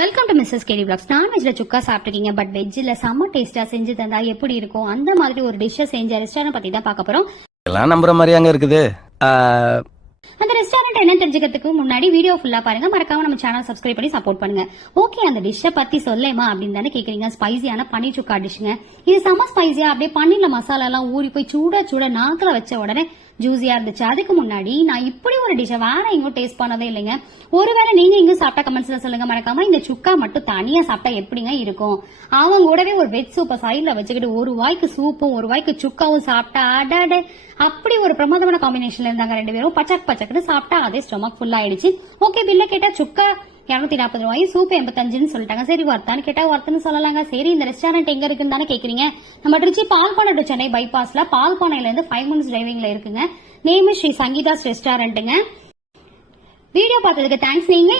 Welcome to Mrs KD blogs. நான்வெஜ்ல sukka சாப்பிட்டுருக்கீங்க, but வெஜ்ல செம்ம டேஸ்டா செஞ்சு தந்தா எப்படி இருக்கும், அந்த மாதிரி ஒரு டிஷ்ஷை செஞ்ச ரெஸ்டாரண்ட் பத்தி தான் பார்க்க போறோம். எல்லாம் நம்புற மாதிரி அங்க இருக்குது. அந்த ரெஸ்டாரண்ட் என்ன தெரிஞ்சுக்கிறதுக்கு முன்னாடி வீடியோ ஃபுல்லா பாருங்க, மறக்காம நம்ம சேனல் சப்ஸ்கிரைப் பண்ணி சப்போர்ட் பண்ணுங்க. ஓகே, அந்த டிஷ்ஷை பத்தி சொல்லேமா அப்படின்னு தானே கேக்குறீங்க. ஸ்பைசியான பன்னீர் சுக்கா டிஷ்ஷுங்க. இது செம்ம ஸ்பைசியா அப்படியே பன்னீர்ல மசாலா எல்லாம் ஊறி போய் சூட சூட நாக்குல வச்ச உடனே ஜூசியா இருந்துச்சு. அதுக்கு முன்னாடி நான் இப்படி ஒரு டிஷ்ஷை வேற எங்கும் டேஸ்ட் பண்ணதே இல்லைங்க. ஒருவேளை நீங்க இங்க சாப்பிட்டா கமெண்ட்ஸ்ல சொல்லுங்க. மறக்காம இந்த சுக்கா மட்டும் தனியா சாப்பிட்டா எப்படிங்க இருக்கும். அவங்க கூடவே ஒரு வெஜ் சூப்பை சைட்ல வச்சுக்கிட்டு ஒரு வாய்க்கு சூப்பும் ஒரு வாய்க்கு சுக்காவும் சாப்பிட்டா அடாடே அப்படி ஒரு பிரமாதமான காம்பினேஷன்ல இருந்தாங்க ரெண்டு பேரும். பச்சக் பச்சக்குன்னு சாப்பிட்டா அதே ஸ்டொமக் ஃபுல் ஆயிடுச்சு. ஓகே, பில்ல கேட்டா சுக்கா 240 ரூபாய், சூப் 85 சொல்லிட்டாங்க. சரி, வர்த்தான்னு கேட்டா வர்த்தன்னு சொல்லலாங்க. சரி, இந்த ரெஸ்டாரண்ட் எங்க இருக்குன்னு தானே கேக்குறீங்க. நம்ம திருச்சி பால்பானை டு சென்னை பைபாஸ்ல பால்பானையில இருந்து 5 minutes டிரைவிங்ல இருக்குங்க. நேம் ஸ்ரீ சங்கீதாஸ் ரெஸ்டாரண்ட்டுங்க. வீடியோ பார்த்ததுக்கு தேங்க்ஸ். நீங்க